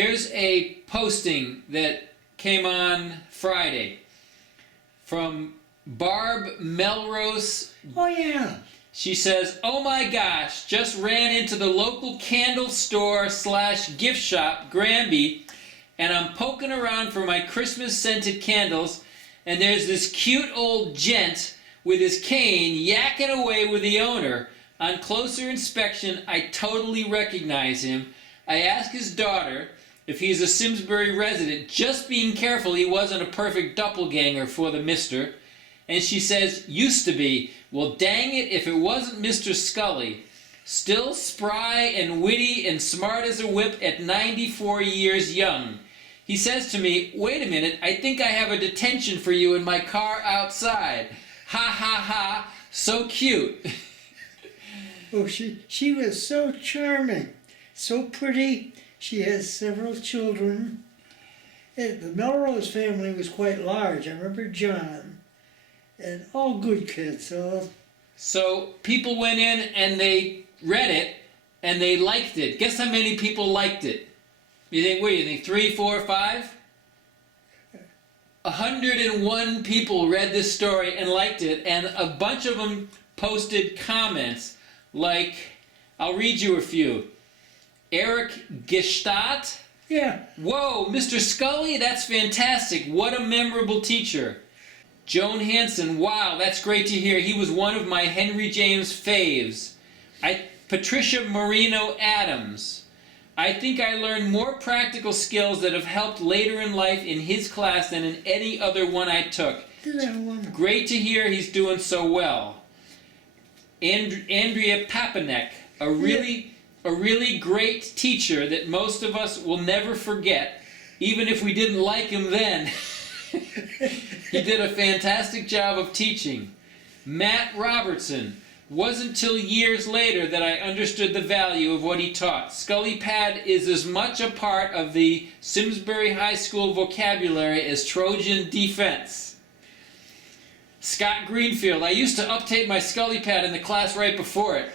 Here's a posting that came on Friday from Barb Melrose. Oh, yeah. She says, "Oh my gosh, just ran into the local candle store / gift shop, Granby, and I'm poking around for my Christmas scented candles, and there's this cute old gent with his cane yakking away with the owner. On closer inspection, I totally recognize him. I asked his daughter if he's a Simsbury resident, just being careful he wasn't a perfect doppelganger for the mister. And she says, used to be. Well, dang it if it wasn't Mr. Scully. Still spry and witty and smart as a whip at 94 years young. He says to me, wait a minute, I think I have a detention for you in my car outside. Ha ha ha, so cute." Oh, she was so charming, so pretty. She has several children. And the Melrose family was quite large. I remember John. And all good kids. So people went in and they read it and they liked it. Guess how many people liked it? You think, what do you think, 3, 4, 5? 101 people read this story and liked it, and a bunch of them posted comments like, I'll read you a few. Eric Gestadt. Yeah. Whoa, Mr. Scully, that's fantastic. What a memorable teacher. Joan Hanson, wow, that's great to hear. He was one of my Henry James faves. Patricia Marino Adams. I think I learned more practical skills that have helped later in life in his class than in any other one I took. Great to hear he's doing so well. Andrea Papanek, a really great teacher that most of us will never forget, even if we didn't like him then. He did a fantastic job of teaching. Matt Robertson. Wasn't till years later that I understood the value of what he taught. Scully Pad is as much a part of the Simsbury High School vocabulary as Trojan defense. Scott Greenfield. I used to update my Scully Pad in the class right before it.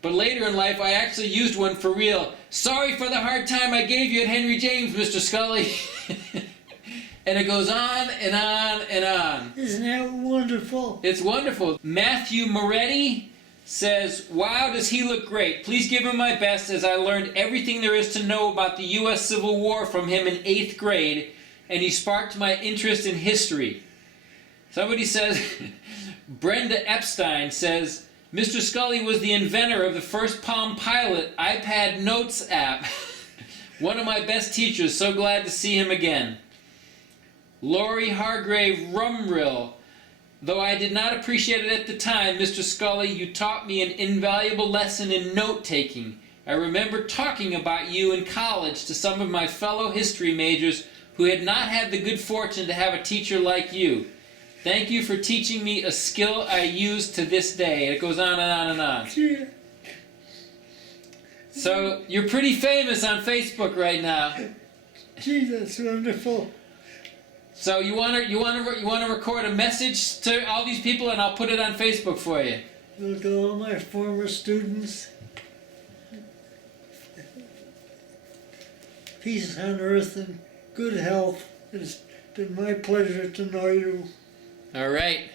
But later in life, I actually used one for real. Sorry for the hard time I gave you at Henry James, Mr. Scully. And it goes on and on and on. Isn't that wonderful? It's wonderful. Matthew Moretti says, wow, does he look great. Please give him my best, as I learned everything there is to know about the U.S. Civil War from him in 8th grade, and he sparked my interest in history. Somebody says, Brenda Epstein says, Mr. Scully was the inventor of the first Palm Pilot iPad Notes app. One of my best teachers, so glad to see him again. Lori Hargrave Rumrill. Though I did not appreciate it at the time, Mr. Scully, you taught me an invaluable lesson in note-taking. I remember talking about you in college to some of my fellow history majors who had not had the good fortune to have a teacher like you. Thank you for teaching me a skill I use to this day. And it goes on and on and on. Yeah. So, you're pretty famous on Facebook right now. Gee, that's wonderful. So you want to record a message to all these people, and I'll put it on Facebook for you. Well, to all my former students, peace on earth and good health. It's been my pleasure to know you. All right.